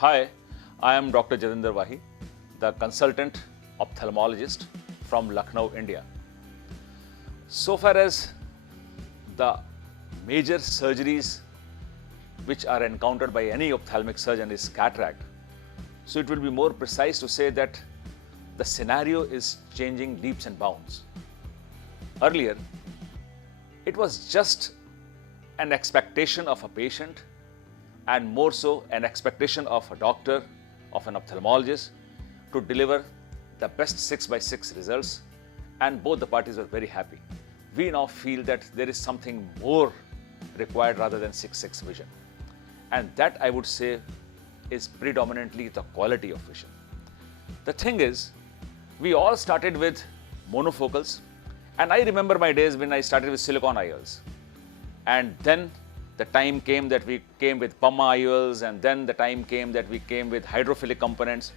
Hi, I am Dr. Jatinder Wahi, the consultant ophthalmologist from Lucknow, India. So far as the major surgeries which are encountered by any ophthalmic surgeon is cataract, so it will be more precise to say that the scenario is changing leaps and bounds. Earlier, it was just an expectation of a patient and more so an expectation of a doctor, of an ophthalmologist to deliver the best 6x6 results, and both the parties were very happy. We now feel that there is something more required rather than 6x6 vision, and that I would say is predominantly the quality of vision. The thing is, we all started with monofocals, and I remember my days when I started with silicon IOLs, and then the time came that we came with PAMA IOLs, and then the time came that we came with hydrophilic components.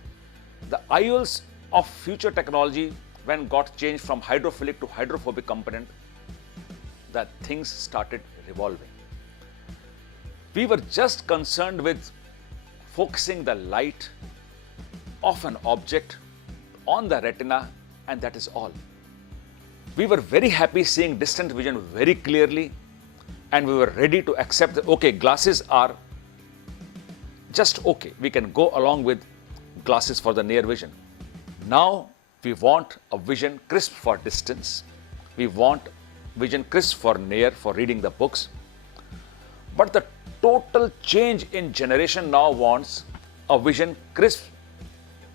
The IOLs of future technology, when got changed from hydrophilic to hydrophobic component, that things started revolving. We were just concerned with focusing the light of an object on the retina, and that is all. We were very happy seeing distant vision very clearly, and we were ready to accept that, okay, glasses are just okay. We can go along with glasses for the near vision. Now we want a vision crisp for distance. We want vision crisp for near, for reading the books. But the total change in generation now wants a vision crisp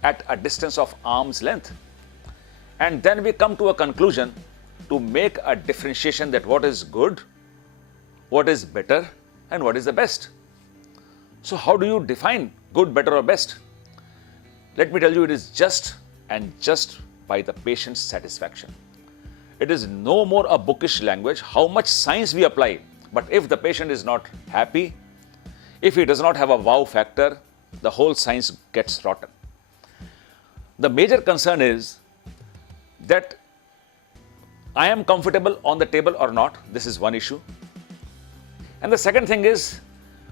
at a distance of arm's length. And then we come to a conclusion to make a differentiation that what is good, what is better, and what is the best. So how do you define good, better, or best? Let me tell you, it is just and just by the patient's satisfaction. It is no more a bookish language, how much science we apply, but if the patient is not happy, if he does not have a wow factor, the whole science gets rotten. The major concern is that I am comfortable on the table or not. This is one issue. And the second thing is,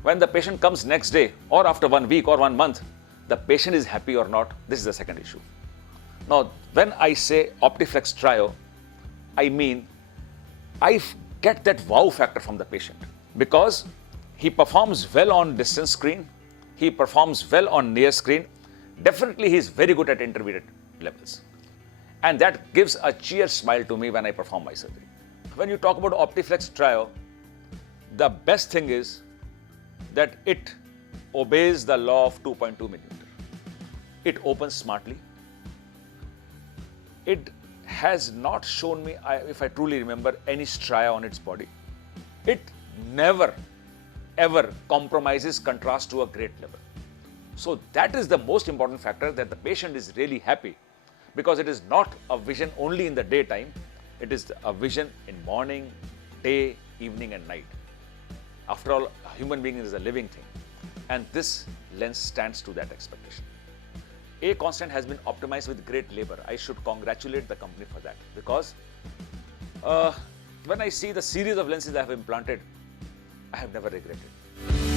when the patient comes next day or after 1 week or 1 month, the patient is happy or not. This is the second issue. Now, when I say Optiflex Trio, I mean I get that wow factor from the patient because he performs well on distance screen, he performs well on near screen. Definitely, he is very good at intermediate levels. And that gives a cheer smile to me when I perform my surgery. When you talk about Optiflex Trio, the best thing is that it obeys the law of 2.2 millimeter. It opens smartly. It has not shown me, if I truly remember, any stria on its body. It never, ever compromises contrast to a great level. So that is the most important factor, that the patient is really happy, because it is not a vision only in the daytime. It is a vision in morning, day, evening, and night. After all, a human being is a living thing, and this lens stands to that expectation. A constant has been optimized with great labor. I should congratulate the company for that, because when I see the series of lenses I have implanted, I have never regretted.